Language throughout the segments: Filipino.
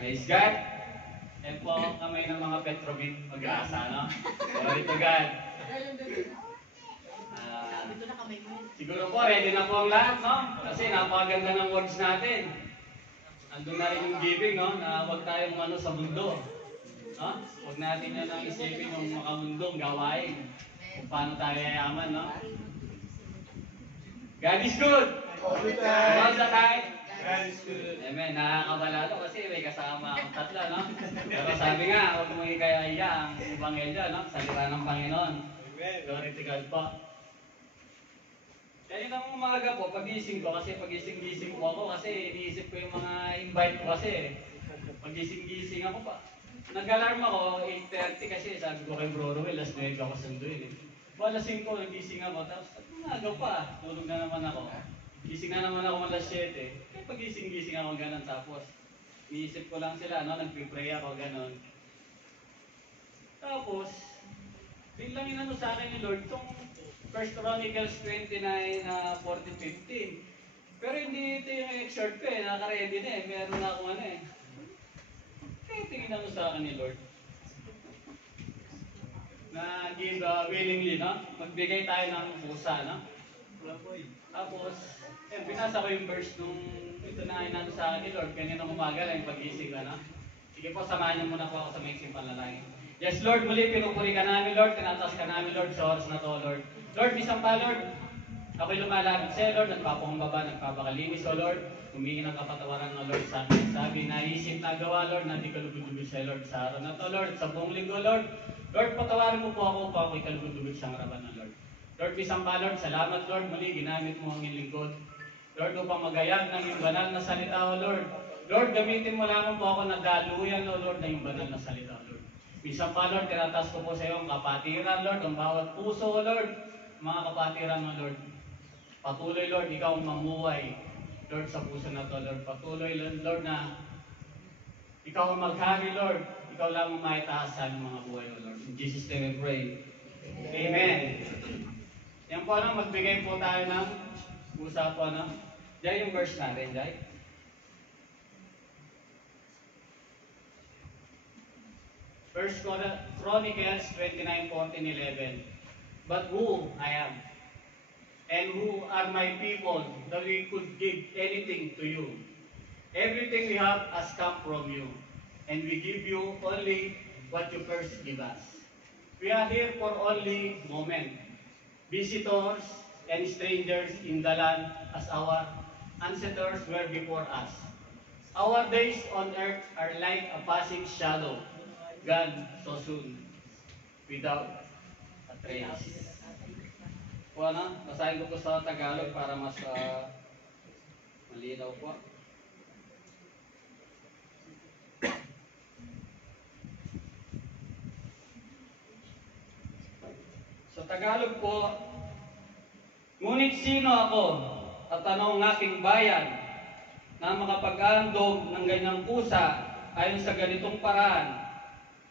Praise God. Yan po kami ng mga Petrobit mag-aasa, no? Glory to God. Siguro po, ready na po ang lahat, no? Kasi napakaganda ng words natin. Andun na rin yung giving, no? Na huwag tayong mano sa mundo. No? Huwag natin yan ang isipin yung makamundong gawain. Kung paano tayo yayaman, no? God is good! All the time! God is good. Amen. Nakakabalado kasi may kasama ang tatlo, no? Pero sabi nga, huwag mong ikaya ang Ebanghelyo, no? Salita ng Panginoon. Amen. Glory to God po. Kaya yun ang umaga po, pagising ko, kasi pagising-gising po ako, kasi iniisip ko yung mga invite ko kasi. Pagising-gising ako pa. Nag-alarm ako, 8:30 kasi sabi ko kay Bro Ruel, alas 9 ako sunduin eh. Alas 5, nagising ako, tapos umaga pa, tulog na naman ako. Gising na naman ako alas 7. Kaya pagising-gising ako ganun, tapos iniisip ko lang sila, no? Nagpipray ako, ganun. Tapos, biglang inano sa akin ni Lord, itong 1 Chronicles 29, 14-15. Pero hindi ito yung excerpt ko eh, naka-ready na eh, meron na akong ano eh. Kaya tingin ako sa akin ni Lord. Na give willingly, no? Magbigay tayo ng pusa, no? Tapos, binasa ko yung verse nung ito na inano sa akin ni Lord, kaninang umaga lang yung pag-isig na, no? Sige po, samahan niyo muna po ako sa maiksing panlalangin. Yes, Lord, muli pinupuri ka namin, Lord. Tinataas ka namin, Lord, sa oras na to, Lord. Lord, isang pa, Lord. Ako'y lumalapit sa'yo, Lord. Nagpapakumbaba, nagpapakalinis, O Lord. Humingi ng kapatawaran, O Lord, sa akin. Sabi, naisip na gawa, Lord, na di ka lugod-lugod sa'yo, Lord, sa araw na to, Lord. Sa buong linggo, Lord. Lord, patawarin mo po ako pa ako'y kalugod-lugod sa harapan ng Lord. Lord, isang pa, Lord. Salamat, Lord. Muli, ginamit mo ang iyong lingkod. Lord, upang magayag ng iyong banal na salita, O Lord. Lord, gamitin mo lamang po ako na daluyan, O Lord, na iyong banal na salita, O Lord. Minsan pa, Lord, tinatas ko po sa iyo ang kapatiran, Lord, ang bawat puso, O Lord, mga kapatiran mo, Lord. Patuloy, Lord, ikaw ang mamuhay, Lord, sa puso na to, Lord. Patuloy, Lord, na ikaw ang maghari, Lord. Ikaw lang ang maitaasan ng mga buhay, O Lord. In Jesus' name we pray. Amen. Yan po, ano, magbigay po tayo ng pusa po, ano. Diyan yung verse natin, Jai. First Chronicles 29:14-11. But who I am, and who are my people, that we could give anything to you? Everything we have has come from you, and we give you only what you first give us. We are here for only moment, visitors and strangers in the land as our ancestors were before us. Our days on earth are like a passing shadow, gone so soon, without a trace. Po, ano? Basahin ko po sa Tagalog para mas malinaw po. Sa Tagalog po, ngunit sino ako at ano ang aking bayan na makapag-aandog ng ganyang pusa ayon sa ganitong paraan,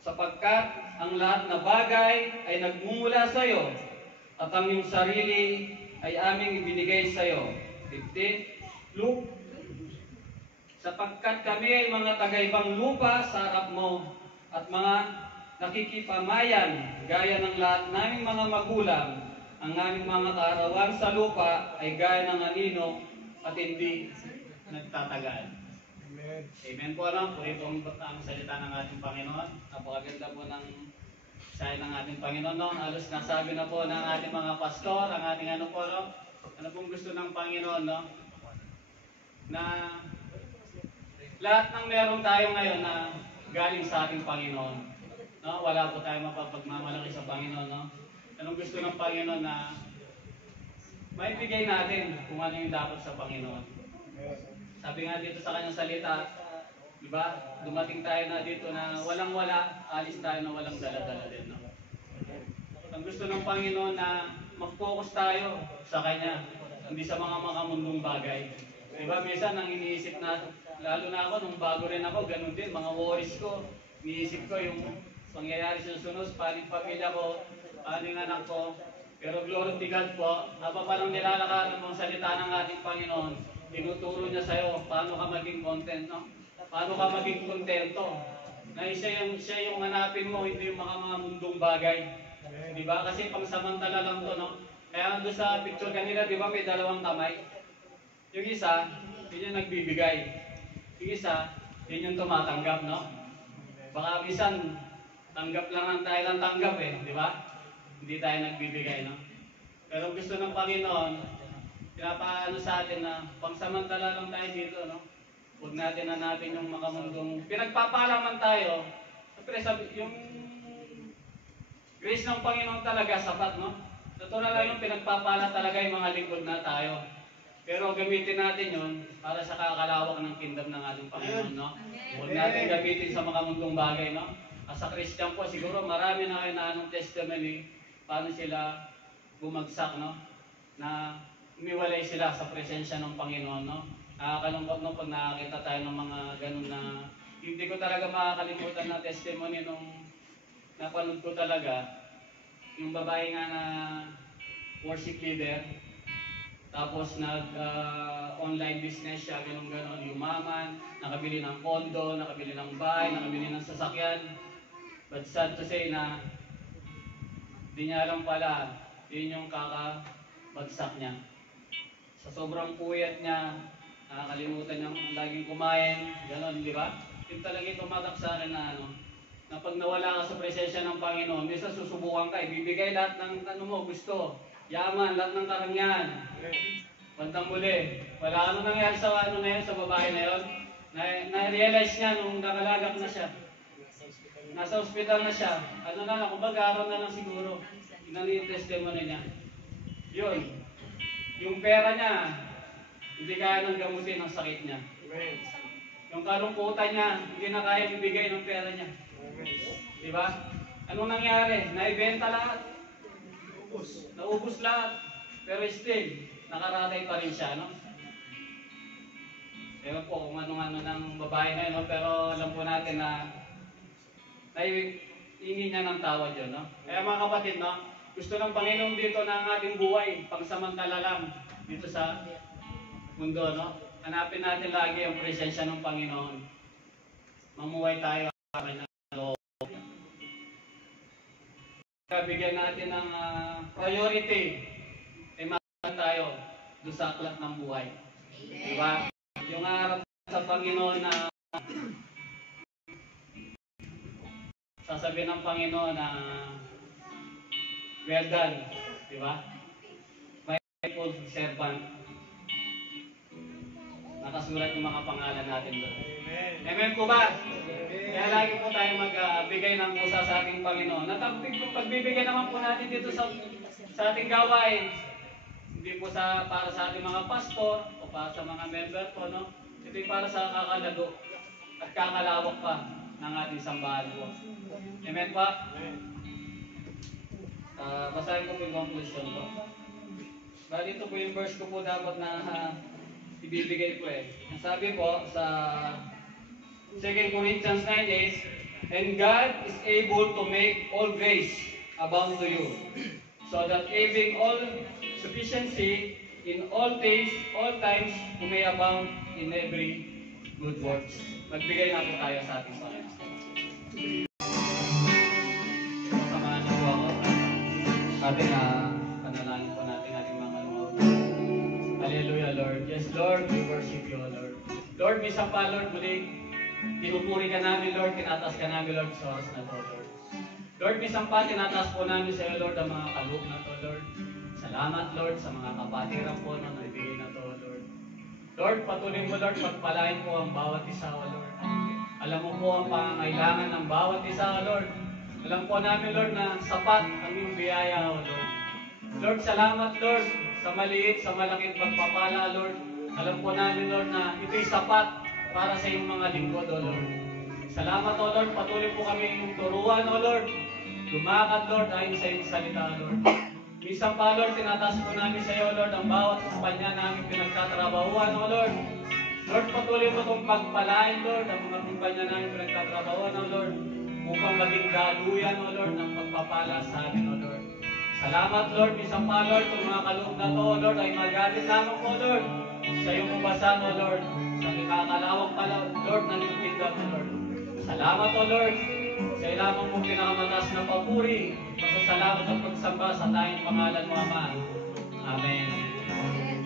sapagkat ang lahat na bagay ay nagmumula sa iyo at ang iyong sarili ay aming ibinigay sa iyo. 15. Luke, sapagkat kami ay mga tagaibang lupa sa harap mo at mga nakikipamayan gaya ng lahat naming mga magulang. Ang aming mga kaarawan sa lupa ay gaya ng anino at hindi nagtatagal. Amen. Amen po, ano? Puri po ang salita ng ating Panginoon. Napakaganda po ng sayo ng ating Panginoon, no? Halos nasabi na po ng ating mga pastor, ang ating ano po, no? Ano pong gusto ng Panginoon, no? Na lahat ng meron tayo ngayon na galing sa ating Panginoon, no? Wala po tayong mapapagmamalaki sa Panginoon, no? Anong gusto ng Panginoon na maibigay natin kung ano yung dapat sa Panginoon. Sabi nga dito sa kanyang salita, di ba? Dumating tayo na dito na walang-wala, alis tayo na walang dala-dala din. No? Ang gusto ng Panginoon na mag-focus tayo sa Kanya, hindi sa mga makamundong bagay. Di ba? Minsan ang iniisip na, lalo na ako, nung bago rin ako, ganun din, mga worries ko, iniisip ko yung pangyayari sa sunod, paano yung pamilya ko, paano yung anak ko. Pero glory to God po, habang pa nang nilalakaran ng mga salita ng ating Panginoon, tinuturo niya sa'yo paano ka maging content, no? Paano ka maging kontento? Na siya yung hanapin mo, hindi yung mga mundong bagay. Di ba? Kasi pangsamantala lang to, no? Kaya doon sa picture kanila, di ba may dalawang kamay? Yung isa, yun yung nagbibigay. Yung isa, yun yung tumatanggap, no? Baka minsan, tanggap lang ang tayo ng tanggap eh, di ba? Hindi tayo nagbibigay, no? Pero gusto ng Panginoon, pinapaano sa atin na pangsamantala lang tayo dito, no? Huwag natin hanapin yung makamundong pinagpapalaman tayo. Siyempre, yung grace ng Panginoon talaga sapat, no? Natural lang yung pinagpapala talaga yung mga lingkod na tayo. Pero gamitin natin yun para sa kakalawak ng kingdom ng ating Panginoon, no? Huwag natin gamitin sa makamundong bagay, no? As a Christian po, siguro marami na kayo na anong testimony paano sila bumagsak, no? Na umiwalay sila sa presensya ng Panginoon, no? Nakakalungkot, no, pag nakakita tayo ng mga ganun na hindi ko talaga makakalimutan na testimony nung napanood ko talaga. Yung babae nga na worship leader, tapos online business siya, ganun-ganon, yumaman, nakabili ng kondo, nakabili ng bahay, nakabili ng sasakyan. But sad to say na di niya alam pala, yun yung kakabagsak niya. Sa sobrang puyat niya, nakakalimutan niyang laging kumain, gano'n, di ba? Yun talaga yung tumatak sa akin na na pag nawala ka sa presensya ng Panginoon, minsan susubukan ka, ibibigay lahat ng ano mo, gusto, yaman, lahat ng karangyaan. Bandang muli, wala ano nangyari sa ano na yun, sa babae na yun. Na-realize niya nung nakalagak na siya. Nasa ospital na siya. Ano na lang, kumbaga araw na lang siguro. Yun ang yung testimony niya. Yun. Yung pera niya, hindi kaya nang gamutin ang sakit niya. Yung kalungkutan niya, hindi na kaya ibigay ng pera niya. Di ba? Anong nangyari? Naibenta lahat. Naubos lahat. Pero still, nakaratay pa rin siya, no? Ewan po kung ano-ano ng babae na yun, no? Pero alam po natin na naiingi niya ng tawad yun, no? Kaya mga kapatid, no? Gusto ng Panginoon dito na ang ating buhay, pangsamantala lang dito sa mundo, no? Hanapin natin lagi ang presensya ng Panginoon. Mamuhay tayo ang kanyang loob. Bigyan natin ng priority. Tayo doon sa aklat ng buhay. Diba? Yung harap sa Panginoon na sasabihin ng Panginoon na well done. Diba? My faithful servant. Nakasulat yung mga pangalan natin doon. Amen po ba? Kaya lagi po tayo magbigay ng pusa sa ating Panginoon. At pagbibigay naman po natin dito sa ating gawain, hindi po para sa ating mga pastor o para sa mga member po, no? Ito yung para sa kakalago at kakalawak pa ng ating sambahan po. Amen po? Basahin ko po yung conclusion ko. Bali ito po yung verse ko po dapat na ibibigay po eh. Ang sabi po sa 2 Corinthians 9:8, and God is able to make all grace abound to you, so that having all sufficiency in all things, all times, you may abound in every good works. Magbigay na po tayo sa ating Panginoon. Samahan niyo po ako. Ating panalangin po natin ating mga lumawag. Hallelujah, Lord. Yes, Lord, we worship you, Lord. Lord, minsan pa, Lord, muli, pinupuri ka namin, Lord, tinataas ka namin, Lord, sa oras na to, Lord. Lord, minsan pa, tinataas po namin sa iyo, Lord, ang mga kaloob na to, Lord. Salamat, Lord, sa mga kapatiran po na naibigay na to, Lord. Lord, patuloy mo, Lord, pagpalain po ang bawat isa, Lord. Alam mo po ang pangangailangan ng bawat isa, Lord. Alam po namin, Lord, na sapat ang iyong biyaya, Lord. Lord, salamat, Lord, sa maliit, sa malaking pagpapala, Lord. Alam po namin, Lord, na ito'y sapat para sa iyong mga lingkod, O Lord. Salamat, O Lord, patuloy po kami turuan, O Lord. Lumakad, Lord, ayon sa iyong salita, Lord. Minsan pa, Lord, tinataas po namin sa iyo, Lord, ang bawat kumpanya namin pinagtatrabahuan, O Lord. Lord, patuloy mo itong pagpalain, Lord, ang mga kumpanya namin pinagtatrabahuan, O Lord, upang maging daluyan, O Lord, ng pagpapala sa amin, O Lord. Salamat, Lord, minsan pa, Lord, kung mga kaloob na to, O Lord, ay magalit lamang, O Lord, sa iyong kumbasan, O Lord. sa ikakalawang Lord ng iyong kingdom, O Lord. Salamat, O Lord, sa ilamang mong pinakamataas na papuri, pasasalamat at pagsamba sa tayong pangalan mo, Ama. Amen.